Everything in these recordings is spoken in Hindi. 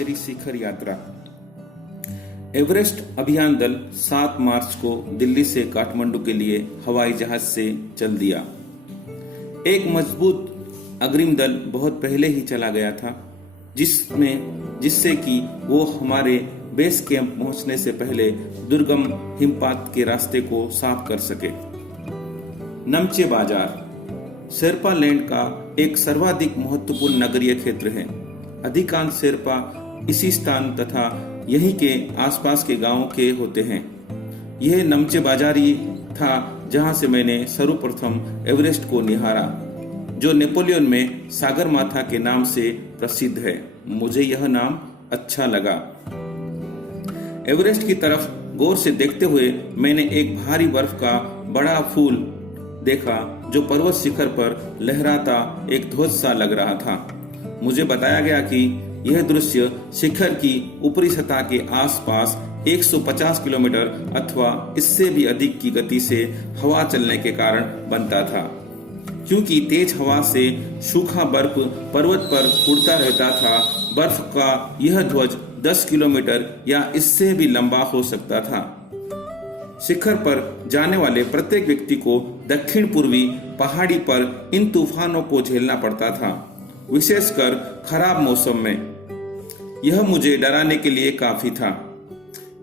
मेरी शिखर यात्रा। एवरेस्ट अभियान दल 7 मार्च को दिल्ली से काठमांडू के लिए हवाई जहाज से चल दिया। एक मजबूत अग्रिम दल बहुत पहले ही चला गया था, जिससे कि वो हमारे बेस कैंप पहुंचने से पहले दुर्गम हिमपात के रास्ते को साफ कर सके। नमचे बाजार शेरपा लैंड का एक सर्वाधिक महत्वपूर्ण नगरीय क्षेत्र है। अधिकांश शेरपा इसी स्थान तथा यहीं के आसपास के गांवों के होते हैं। यह नमचे बाजारी था जहां से मैंने सर्वप्रथम एवरेस्ट को निहारा, जो नेपोलियन में सागरमाथा के नाम से प्रसिद्ध है। मुझे यह नाम अच्छा लगा। एवरेस्ट की तरफ गौर से देखते हुए मैंने एक भारी बर्फ का बड़ा फूल देखा जो पर्वत शिखर पर लहराता एक ध्वज सा लग रहा था। मुझे बताया गया कि यह दृश्य शिखर की ऊपरी सतह के आसपास 150 किलोमीटर अथवा इससे भी अधिक की गति से हवा चलने के कारण बनता था। क्योंकि तेज हवा से सूखा बर्फ पर्वत पर उड़ता रहता था, बर्फ का यह ध्वज 10 किलोमीटर या इससे भी लंबा हो सकता था। शिखर पर जाने वाले प्रत्येक व्यक्ति को दक्षिण पूर्वी पहाड़ी पर इन तूफानों को झेलना पड़ता था, विशेषकर खराब मौसम में। यह मुझे डराने के लिए काफी था।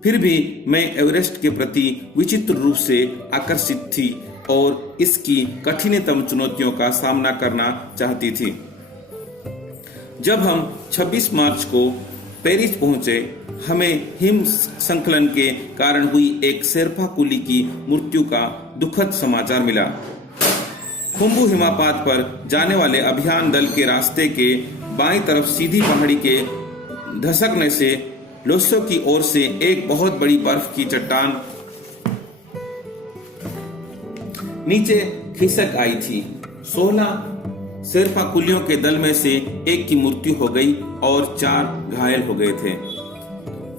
फिर भी मैं एवरेस्ट के प्रति विचित्र रूप से आकर्षित थी और इसकी कठिनतम चुनौतियों का सामना करना चाहती थी। जब हम 26 मार्च को पेरिस पहुंचे, हमें हिम संकलन के कारण हुई एक शेरपा कुली की मृत्यु का दुखद समाचार मिला। खुम्बू हिमपात पर जाने वाले अभियान दल के रास्ते के बाईं तरफ सीधी पहाड़ी के धसकने से लोसो की ओर से एक बहुत बड़ी बर्फ की चट्टान नीचे खिसक आई थी। 16 शेरपा कुलियों के दल में से एक की मृत्यु हो गई और 4 घायल हो गए थे।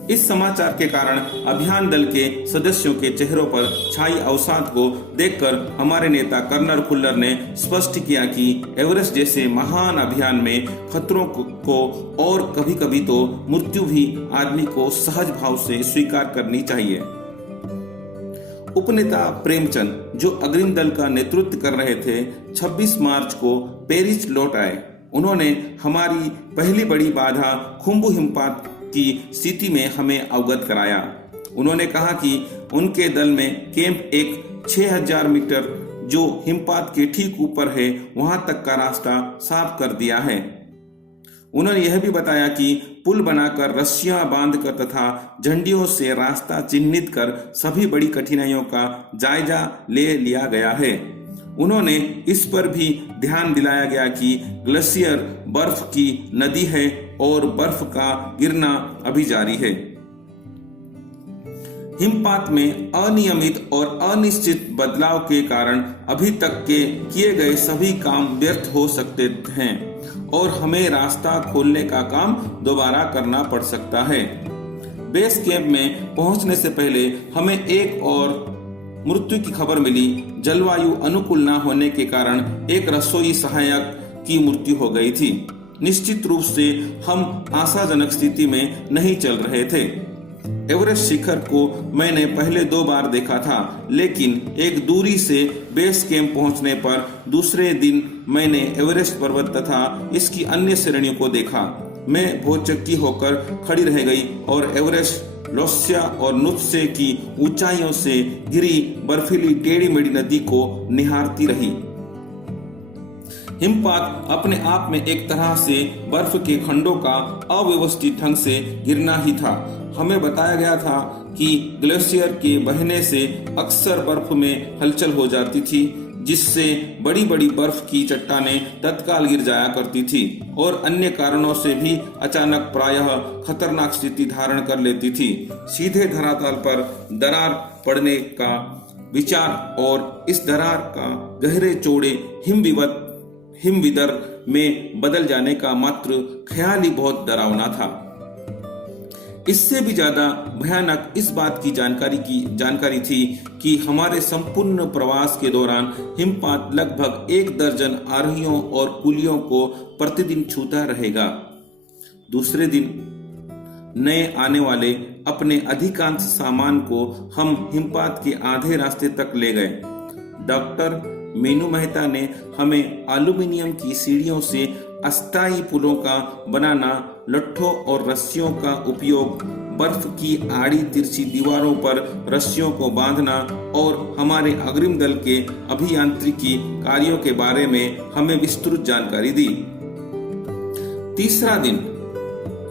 इस समाचार के कारण अभियान दल के सदस्यों के चेहरों पर छाई अवसाद को देखकर हमारे नेता कर्नल खुल्लर ने स्पष्ट किया कि एवरेस्ट जैसे महान अभियान में खतरों को और कभी कभी तो मृत्यु भी आदमी को सहज भाव से स्वीकार करनी चाहिए। उपनेता प्रेमचंद, जो अग्रिम दल का नेतृत्व कर रहे थे, 26 मार्च को पेरिस लौट आए। उन्होंने हमारी पहली बड़ी बाधा खुम्बू हिमपात की स्थिति में हमें अवगत कराया। उन्होंने कहा कि उनके दल में कैंप एक 6000 मीटर जो हिमपात के ठीक ऊपर है वहां तक का रास्ता साफ कर दिया है। उन्होंने यह भी बताया कि पुल बनाकर रस्सियां बांधकर तथा झंडियों से रास्ता चिन्हित कर सभी बड़ी कठिनाइयों का जायजा ले लिया गया है। उन्होंने इस पर भी ध्यान दिलाया गया कि ग्लेशियर बर्फ की नदी है और बर्फ का गिरना अभी जारी है। हिमपात में अनियमित और अनिश्चित बदलाव के कारण अभी तक के किए गए सभी काम व्यर्थ हो सकते हैं और हमें रास्ता खोलने का काम दोबारा करना पड़ सकता है। बेस कैंप में पहुंचने से पहले हमें एक और मृत्यु की खबर मिली। जलवायु अनुकूल न होने के कारण एक रसोई सहायक की मृत्यु हो गई थी। निश्चित रूप से हम आशाजनक स्थिति में नहीं चल रहे थे। एवरेस्ट शिखर को मैंने पहले 2 बार देखा था, लेकिन एक दूरी से बेस कैंप पहुंचने पर दूसरे दिन मैंने एवरेस्ट पर्वत तथा इसकी अन्य श्रेणियों को देखा। मैं भौचक्की होकर खड़ी रह गई और एवरेस्ट, लोस्या और नुत्से की ऊंचाइयों से गिरी बर्फीली टेढ़ी मेढ़ी नदी को निहारती रही। हिमपात अपने आप में एक तरह से बर्फ के खंडों का अव्यवस्थित ढंग से गिरना ही था। हमें बताया गया था कि ग्लेशियर के बहने से अक्सर बर्फ में हलचल हो जाती थी, जिससे बड़ी बड़ी बर्फ की चट्टानें तत्काल गिर जाया करती थी और अन्य कारणों से भी अचानक प्रायः खतरनाक स्थिति धारण कर लेती थी। सीधे धरातल पर दरार पड़ने का विचार और इस दरार का गहरे चौड़े हिमविदर में बदल जाने का मात्र ख्याल ही बहुत डरावना था। इससे भी ज्यादा भयानक इस बात की जानकारी थी कि हमारे संपूर्ण प्रवास के दौरान हिमपात लगभग 1 दर्जन आरोहियों और कुलियों को प्रतिदिन छूता रहेगा। दूसरे दिन नए आने वाले अपने अधिकांश सामान को हम हिमपात के आधे रास्ते तक ले गए। डॉक्टर मीनू मेहता ने हमें एल्यूमीनियम की सीढ़ियों से अस्थायी पुलों का बनाना, लट्ठों और रस्सियों का उपयोग, बर्फ की आड़ी तिरछी दीवारों पर रस्सियों को बांधना और हमारे अग्रिम दल के अभियांत्रिकी कार्यों के बारे में हमें विस्तृत जानकारी दी। तीसरा दिन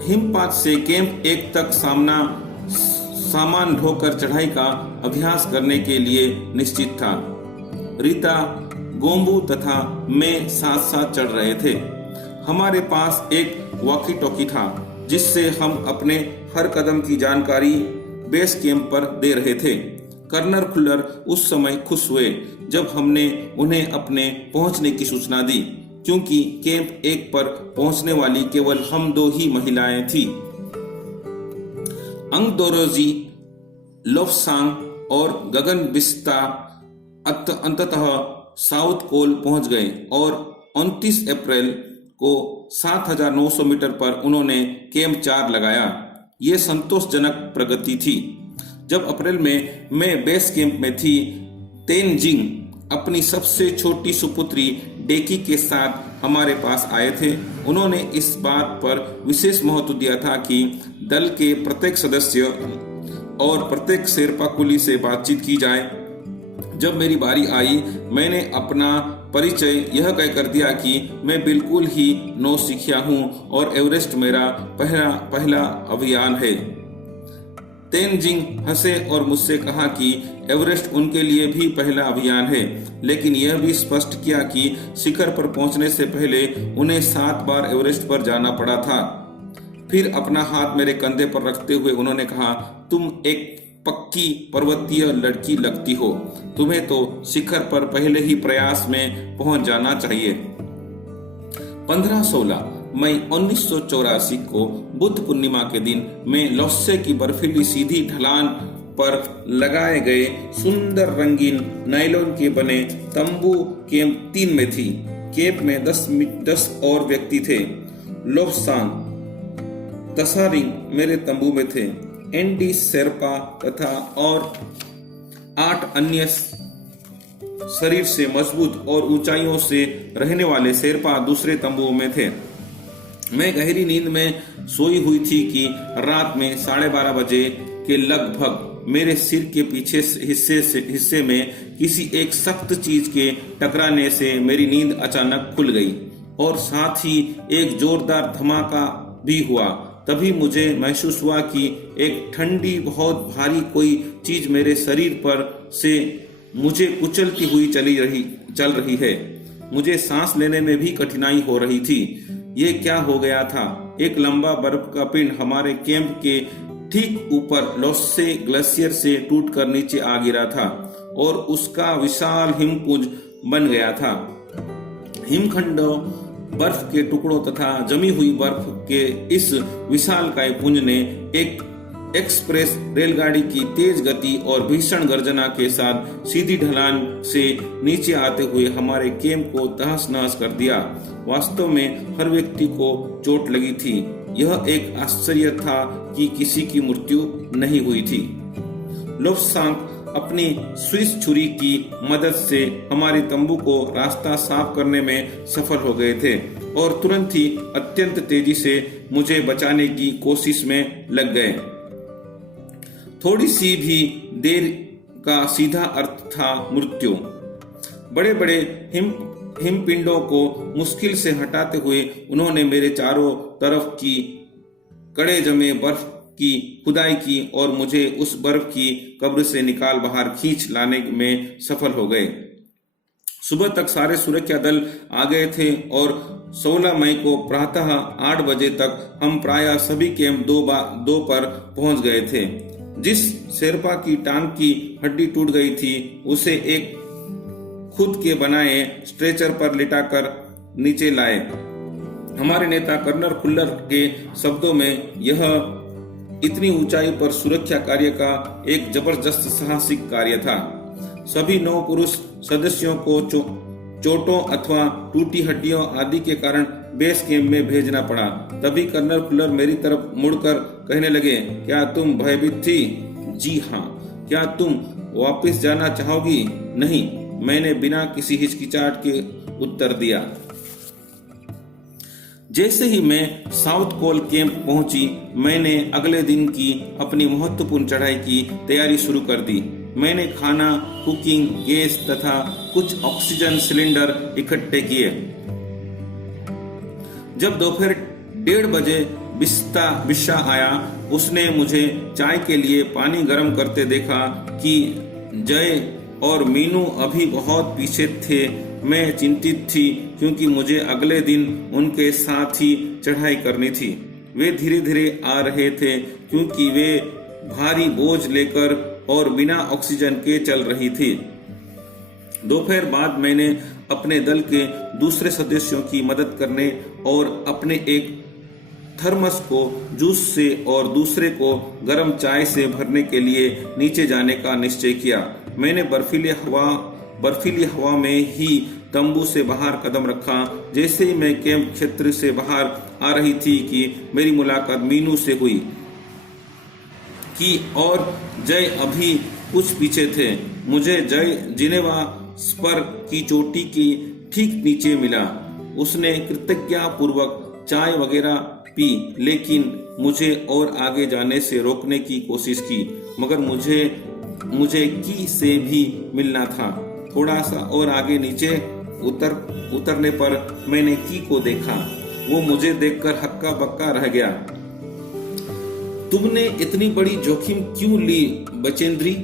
हिमपात से कैंप 1 तक सामान ढोकर चढ़ाई का अभ्यास करने के लिए निश्चित था। रीता, गोम्बू तथा मैं साथ साथ चढ़ रहे थे। हमारे पास एक वॉकी टॉकी था जिससे हम अपने हर कदम की जानकारी बेस कैंप पर दे रहे थे। कर्नल खुल्लर उस समय खुश हुए जब हमने उन्हें अपने पहुंचने की सूचना दी, क्योंकि कैंप 1 पर पहुंचने वाली केवल हम 2 ही महिलाएं थी। अंगदोरोजी, लोफ्सांग और गगन बिस्ता अंततः साउथ पोल पहुंच गए और 29 अप्रैल को 7,900 मीटर पर उन्होंने कैंप 4 लगाया। ये संतोषजनक प्रगति थी। जब अप्रैल में मैं बेस कैंप में थी, तेनजिंग अपनी सबसे छोटी सुपुत्री डेकी के साथ हमारे पास आए थे। उन्होंने इस बात पर विशेष महत्व दिया था कि दल के प्रत्येक सदस्य और प्रत्येक शेरपा कुली से बातचीत की जाए। जब मेरी बारी आई, मैंने अपना परिचय यह कहकर दिया कि मैं बिल्कुल ही नौसिखिया हूँ और एवरेस्ट मेरा पहला अभियान है। तेनजिंग हंसे और मुझसे कहा कि एवरेस्ट उनके लिए भी पहला अभियान है, लेकिन यह भी स्पष्ट किया कि शिखर पर पहुंचने से पहले उन्हें 7 बार एवरेस्ट पर जाना पड़ा था। फिर अपना हाथ मेरे कंधे पर रखते हुए उन्होंने कहा, तुम एक पक्की पर्वतीय लड़की लगती हो, तुम्हें तो शिखर पर पहले ही प्रयास में पहुंच जाना चाहिए। 15-16 मई 1984 को बुद्ध पूर्णिमा के दिन मैं लोस्से की बर्फीली सीधी ढलान पर लगाए गए सुंदर रंगीन नायलॉन के बने तंबू कैंप 3 में थी। कैंप में 10 और व्यक्ति थे। लोफ्सांग, तसारिंग मेरे तंबू में थे। एनडी शेरपा तथा और 8 अन्य शरीर से मजबूत और ऊंचाइयों से रहने वाले शेरपा दूसरे तंबुओं में थे। मैं गहरी नींद में सोई हुई थी कि रात में 12:30 बजे के लगभग मेरे सिर के पीछे हिस्से में किसी एक सख्त चीज के टकराने से मेरी नींद अचानक खुल गई और साथ ही एक जोरदार धमाका भी हुआ। तभी मुझे महसूस हुआ कि एक ठंडी बहुत भारी कोई चीज मेरे शरीर पर से मुझे कुचलती हुई चल रही है। मुझे सांस लेने में भी कठिनाई हो रही थी। ये क्या हो गया था? एक लंबा बर्फ का पिंड हमारे कैंप के ठीक ऊपर लोस्से ग्लेशियर से टूटकर नीचे आ गिरा था और उसका विशाल हिमपुंज बन गया था। हिमखंडों, बर्फ के टुकड़ों तथा जमी हुई बर्फ के इस विशालकाय पुंज ने एक एक्सप्रेस रेलगाड़ी की तेज गति और भीषण गर्जना के साथ सीधी ढलान से नीचे आते हुए हमारे कैंप को तहस नहस कर दिया। वास्तव में हर व्यक्ति को चोट लगी थी। यह एक आश्चर्य था कि किसी की मृत्यु नहीं हुई थी। लोफ्सांग अपनी स्विस छुरी की मदद से हमारे तंबू को रास्ता साफ करने में सफल हो गए थे और तुरंत ही अत्यंत तेजी से मुझे बचाने की कोशिश में लग गए। थोड़ी सी भी देर का सीधा अर्थ था मृत्यु। बड़े बड़े हिमपिंडों को मुश्किल से हटाते हुए उन्होंने मेरे चारों तरफ की कड़े जमे बर्फ की खुदाई की और मुझे उस बर्फ की कब्र से निकाल बाहर खींच लाने में सफल हो गए। सुबह तक सारे सुरक्षा दल आ गए थे और 16 मई को प्रातः 8 बजे तक हम प्रायः सभी कैंप 2 पर पहुंच गए थे। जिस शेरपा की टांग की हड्डी टूट गई थी उसे एक खुद के बनाए स्ट्रेचर पर लिटाकर नीचे लाए। हमारे नेता कर्नल खुल्लर के शब्दों में यह इतनी ऊंचाई पर सुरक्षा कार्य का एक जबरदस्त साहसिक कार्य था। सभी 9 पुरुष सदस्यों को चोटों अथवा टूटी हड्डियों आदि के कारण बेस कैंप में भेजना पड़ा। तभी कर्नल फुलर मेरी तरफ मुड़कर कहने लगे, क्या तुम भयभीत थी? जी हाँ। क्या तुम वापस जाना चाहोगी? नहीं, मैंने बिना किसी हिचकिचाहट के उत्तर दिया। जैसे ही मैं साउथ कोल कैंप पहुंची, मैंने अगले दिन की अपनी महत्वपूर्ण चढ़ाई की तैयारी शुरू कर दी। मैंने खाना, कुकिंग गैस तथा कुछ ऑक्सीजन सिलेंडर इकट्ठे किए। जब दोपहर 1:30 बजे बिस्सा आया, उसने मुझे चाय के लिए पानी गर्म करते देखा कि जय और मीनू अभी बहुत पीछे थे। मैं चिंतित थी क्योंकि मुझे अगले दिन उनके साथ ही चढ़ाई करनी थी। वे धीरे धीरे आ रहे थे क्योंकि वे भारी बोझ लेकर और बिना ऑक्सीजन के चल रही थी। दोपहर बाद मैंने अपने दल के दूसरे सदस्यों की मदद करने और अपने एक थर्मस को जूस से और दूसरे को गर्म चाय से भरने के लिए नीचे जाने का निश्चय किया। मैंने बर्फीली हवा में ही तंबू से बाहर कदम रखा। जैसे ही मैं कैंप क्षेत्र से बाहर आ रही थी कि मेरी मुलाकात मीनू से हुई और जय अभी कुछ पीछे थे। मुझे जय जिनेवा स्पर की चोटी की ठीक नीचे मिला। उसने कृतज्ञतापूर्वक चाय वगैरह पी, लेकिन मुझे और आगे जाने से रोकने की कोशिश की, मगर मुझे की से भी मिलना था। थोड़ा सा और आगे नीचे उतरने पर मैंने की को देखा। वो मुझे देखकर हक्का बक्का रह गया। तुमने इतनी बड़ी जोखिम क्यों ली बचेंद्री?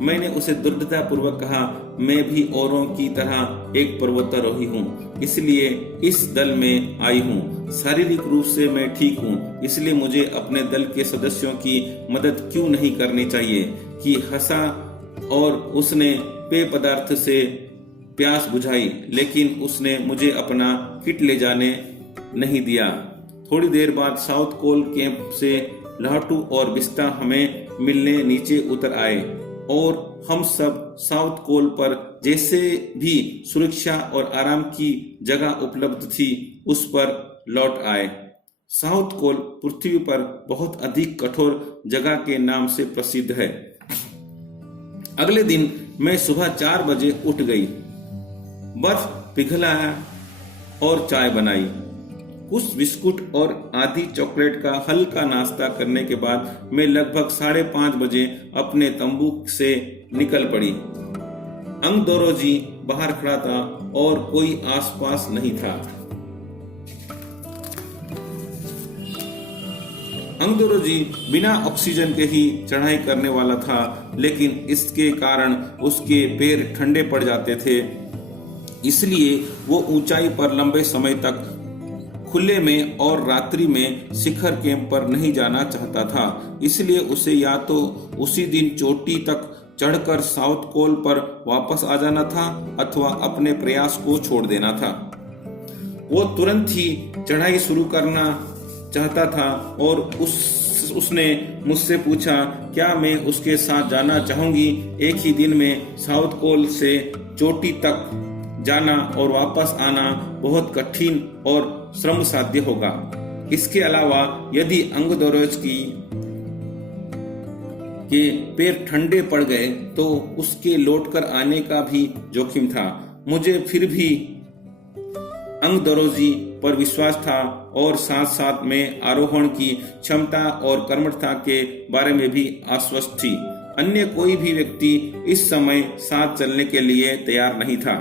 मैंने उसे दृढ़ता पूर्वक कहा, मैं भी औरों की तरह एक पर्वतारोही हूँ, इसलिए इस दल में आई हूँ। शारीरिक रूप से मैं ठीक हूँ, इसलिए मुझे अपने दल के सदस्यों की मदद क्यों नहीं करनी चाहिए? कि हंसा और उसने पेय पदार्थ से प्यास बुझाई, लेकिन उसने मुझे अपना किट ले जाने नहीं दिया। थोड़ी देर बाद साउथ कोल कैंप से लाटू और बिस्ता हमें मिलने नीचे उतर आए और हम सब साउथ कोल पर जैसे भी सुरक्षा और आराम की जगह उपलब्ध थी उस पर लौट आए। साउथ कोल पृथ्वी पर बहुत अधिक कठोर जगह के नाम से प्रसिद्ध है। अगले दिन मैं सुबह 4 बजे उठ गई, बर्फ पिघलाया और चाय बनाई। कुछ बिस्कुट और आधी चॉकलेट का हल्का नाश्ता करने के बाद मैं लगभग 5:30 बजे अपने तंबू से निकल पड़ी। अंगदोरोजी बाहर खड़ा था और कोई आसपास नहीं था। अंगदोरोजी बिना ऑक्सीजन के ही चढ़ाई करने वाला था, लेकिन इसके कारण उसके पैर ठंडे पड़ जाते थे, इसलिए वो ऊंचाई पर लंबे समय तक खुले में और रात्रि में शिखर कैंप पर नहीं जाना चाहता था। इसलिए उसे या तो उसी दिन चोटी तक चढ़कर साउथ कोल पर वापस आ जाना था अथवा अपने प्रयास को छोड़ देना था। वो तुरंत ही चढ़ाई शुरू करना चाहता था और उसने मुझसे पूछा, क्या मैं उसके साथ जाना चाहूंगी? एक ही दिन में साउथ कोल से चोटी तक जाना और वापस आना बहुत कठिन और श्रम साध्य होगा। इसके अलावा यदि अंगदोरोज के पैर ठंडे पड़ गए तो उसके लौटकर आने का भी जोखिम था। मुझे फिर भी अंगदोरोजी पर विश्वास था और साथ साथ में आरोहण की क्षमता और कर्मठता के बारे में भी आश्वस्त थी। अन्य कोई भी व्यक्ति इस समय साथ चलने के लिए तैयार नहीं था।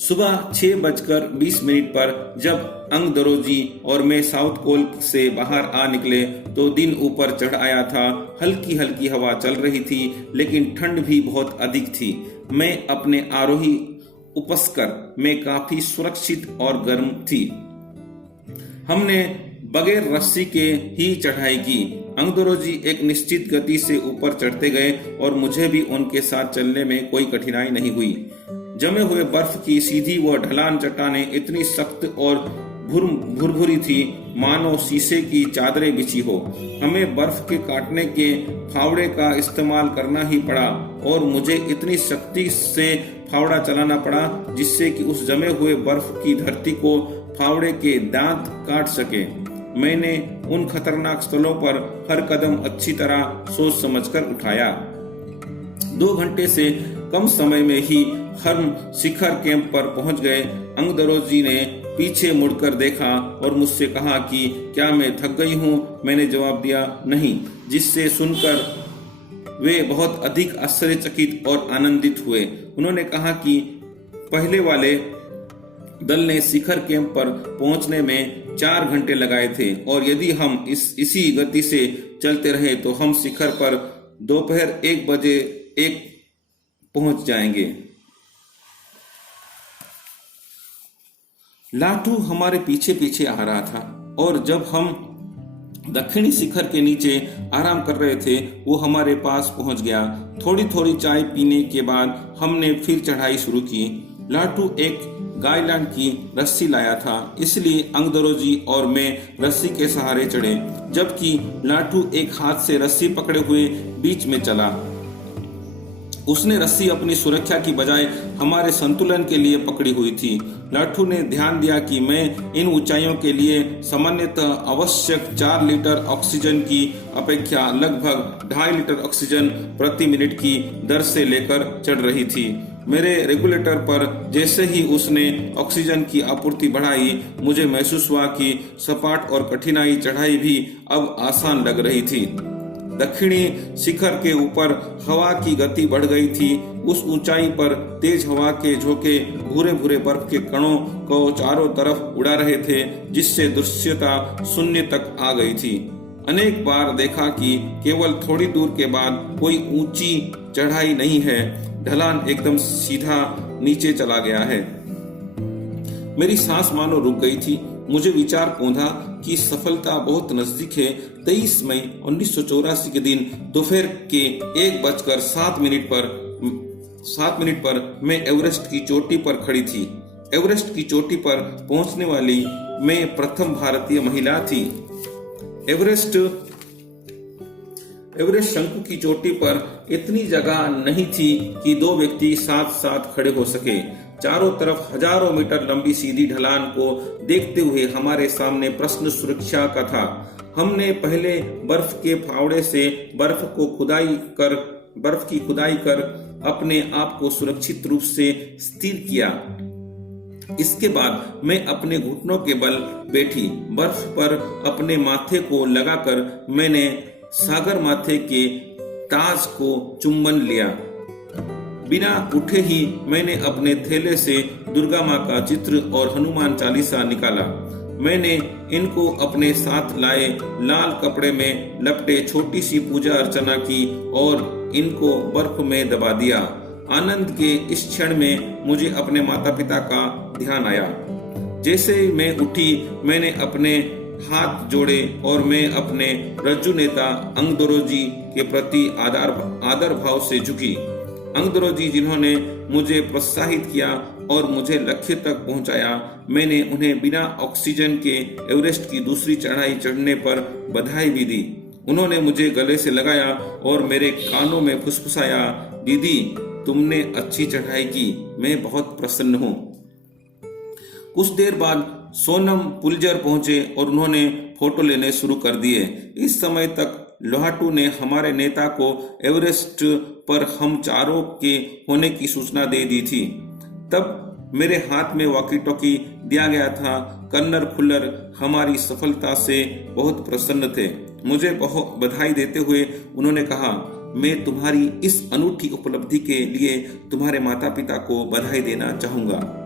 सुबह 6:20 पर जब अंगदोरोजी और मैं साउथ कोल से बाहर आ निकले तो दिन ऊपर चढ़ आया था। हल्की हल्की हवा चल रही थी, लेकिन ठंड भी बहुत अधिक थी। मैं अपने आरोही उपस्कर में काफी सुरक्षित और गर्म थी। हमने बगैर रस्सी के ही चढ़ाई की। अंगदोरोजी एक निश्चित गति से ऊपर चढ़ते गए और मुझे भी उनके साथ चलने में कोई कठिनाई नहीं हुई। जमे हुए बर्फ की सीधी व ढलान चट्टानें इतनी सख्त और भुरभुरी थी, मानो शीशे की चादरें बिछी हो। हमें बर्फ के काटने के फावड़े का इस्तेमाल करना ही पड़ा और मुझे इतनी सख्ती से फावड़ा चलाना पड़ा जिससे कि उस जमे हुए बर्फ की धरती को फावड़े के दांत काट सके। मैंने उन खतरनाक स्थलों पर हर कदम अच्छी तरह सोच समझकर उठाया। 2 घंटे से कम समय में ही हम शिखर कैंप पर पहुंच गए। अंगदरोज जी ने पीछे मुड़कर देखा और मुझसे कहा कि क्या मैं थक गई हूं? मैंने जवाब दिया नहीं, जिससे सुनकर वे बहुत अधिक आश्चर्यचकित और आनंदित हुए। उन्होंने कहा कि पहले वाले दल ने शिखर कैंप पर पहुंचने में 4 घंटे लगाए थे और यदि हम इसी गति से चलते रहे तो हम शिखर पर दोपहर 1 बजे पहुंच जाएंगे। लाटू हमारे पीछे पीछे आ रहा था और जब हम दक्षिणी शिखर के नीचे आराम कर रहे थे वो हमारे पास पहुंच गया। थोड़ी थोड़ी चाय पीने के बाद हमने फिर चढ़ाई शुरू की। लाटू एक गाइलान की रस्सी लाया था, इसलिए अंगदरोजी और मैं रस्सी के सहारे चढ़े, जबकि लाटू एक हाथ से रस्सी पकड़े हुए बीच में चला। उसने रस्सी अपनी सुरक्षा की बजाय हमारे संतुलन के लिए पकड़ी हुई थी। लाटू ने ध्यान दिया कि मैं इन ऊंचाइयों के लिए सामान्यतः आवश्यक 4 लीटर ऑक्सीजन की अपेक्षा लगभग 2.5 लीटर ऑक्सीजन प्रति मिनट की दर से लेकर चढ़ रही थी। मेरे रेगुलेटर पर जैसे ही उसने ऑक्सीजन की आपूर्ति बढ़ाई, मुझे महसूस हुआ कि सपाट और कठिनाई चढ़ाई भी अब आसान लग रही थी। दक्षिणी शिखर के ऊपर हवा की गति बढ़ गई थी। उस ऊंचाई पर तेज हवा के झोंके भूरे भूरे बर्फ के कणों को चारों तरफ उड़ा रहे थे, जिससे दृश्यता शून्य तक आ गई थी। अनेक बार देखा कि केवल थोड़ी दूर के बाद कोई ऊंची चढ़ाई नहीं है, ढलान एकदम सीधा नीचे चला गया है। मेरी सांस मानो रुक गई थी। मुझे विचार पौधा कि सफलता बहुत नजदीक है। 23 मई 1984 के दिन दोपहर के 1:07 पर मैं एवरेस्ट की चोटी पर खड़ी थी। एवरेस्ट की चोटी पर पहुंचने वाली मैं प्रथम भारतीय महिला थी। एवरेस्ट शंकु की चोटी पर इतनी जगह नहीं थी कि 2 व्यक्ति साथ साथ खड़े हो सके। चारों तरफ हजारों मीटर लंबी सीधी ढलान को देखते हुए हमारे सामने प्रश्न सुरक्षा का था। हमने पहले बर्फ के फावड़े से बर्फ की खुदाई कर अपने आप को सुरक्षित रूप से स्थिर किया। इसके बाद मैं अपने घुटनों के बल बैठी। बर्फ पर अपने माथे को लगाकर मैंने सागर माथे के ताज को चुंबन लिया। बिना उठे ही मैंने अपने थैले से दुर्गा माँ का चित्र और हनुमान चालीसा निकाला। मैंने इनको अपने साथ लाए लाल कपड़े में लपटे छोटी सी पूजा अर्चना की और इनको बर्फ में दबा दिया। आनंद के इस क्षण में मुझे अपने माता पिता का ध्यान आया। जैसे ही मैं उठी, मैंने अपने हाथ जोड़े और मैं अपने रज्जु नेता अंगदरोजी के प्रति आदर भाव से झुकी। अंगदरोजी जिन्होंने मुझे प्रोत्साहित किया और मुझे लक्ष्य तक पहुंचाया, मैंने उन्हें बिना ऑक्सीजन के एवरेस्ट की दूसरी चढ़ाई चढ़ने पर बधाई भी दी। उन्होंने मुझे गले से लगाया और मेरे कानों में फुसफुसाया, दीदी तुमने अच्छी चढ़ाई की, मैं बहुत प्रसन्न हूँ। कुछ देर बाद सोनम पुलजर पहुंचे और उन्होंने फोटो लेने शुरू कर दिए। इस समय तक लोहाटू ने हमारे नेता को एवरेस्ट पर हम चारों के होने की सूचना दे दी थी। तब मेरे हाथ में वॉकी टॉकी दिया गया था। कर्नल खुल्लर हमारी सफलता से बहुत प्रसन्न थे। मुझे बहुत बधाई देते हुए उन्होंने कहा, मैं तुम्हारी इस अनूठी उपलब्धि के लिए तुम्हारे माता पिता को बधाई देना चाहूंगा।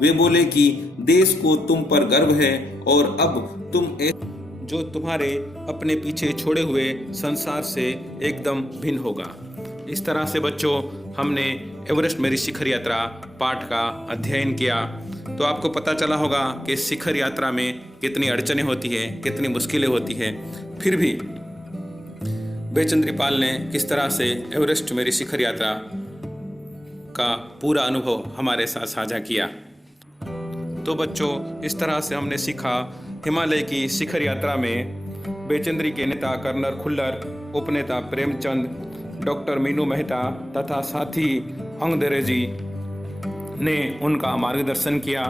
वे बोले कि देश को तुम पर गर्व है और अब तुम जो तुम्हारे अपने पीछे छोड़े हुए संसार से एकदम भिन्न होगा। इस तरह से बच्चों, हमने एवरेस्ट मेरी शिखर यात्रा पाठ का अध्ययन किया, तो आपको पता चला होगा कि शिखर यात्रा में कितनी अड़चनें होती है, कितनी मुश्किलें होती है। फिर भी बैचंद्रीपाल ने किस तरह से एवरेस्ट मेरी शिखर यात्रा का पूरा अनुभव हमारे साथ साझा किया। तो बच्चों, इस तरह से हमने सीखा हिमालय की शिखर यात्रा में बेचेंद्री के नेता कर्नल खुल्लर, उपनेता प्रेमचंद, डॉक्टर मीनू मेहता तथा साथी अंगदेरे जी ने उनका मार्गदर्शन किया।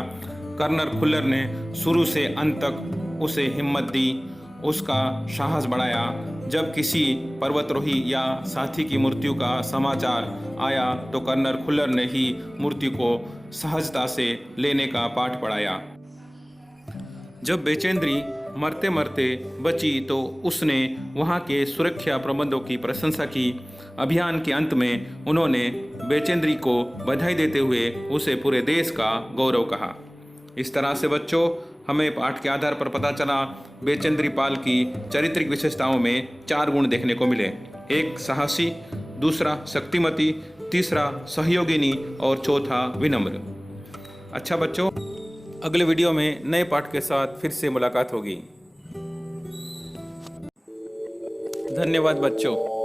कर्नल खुल्लर ने शुरू से अंत तक उसे हिम्मत दी, उसका साहस बढ़ाया। जब किसी पर्वतरोही या साथी की मृत्यु का समाचार आया तो कर्नल खुल्लर ने ही मृत्यु को सहजता से लेने का पाठ पढ़ाया। जब बेचेंद्री मरते मरते बची तो उसने वहाँ के सुरक्षा प्रबंधों की प्रशंसा की। अभियान के अंत में उन्होंने बेचेंद्री को बधाई देते हुए उसे पूरे देश का गौरव कहा। इस तरह से बच्चों, हमें पाठ के आधार पर पता चला बेचेंद्री पाल की चारित्रिक विशेषताओं में 4 गुण देखने को मिले। 1 साहसी, दूसरा शक्तिमती, तीसरा सहयोगिनी और चौथा विनम्र। अच्छा बच्चों, अगले वीडियो में नए पाठ के साथ फिर से मुलाकात होगी। धन्यवाद बच्चों।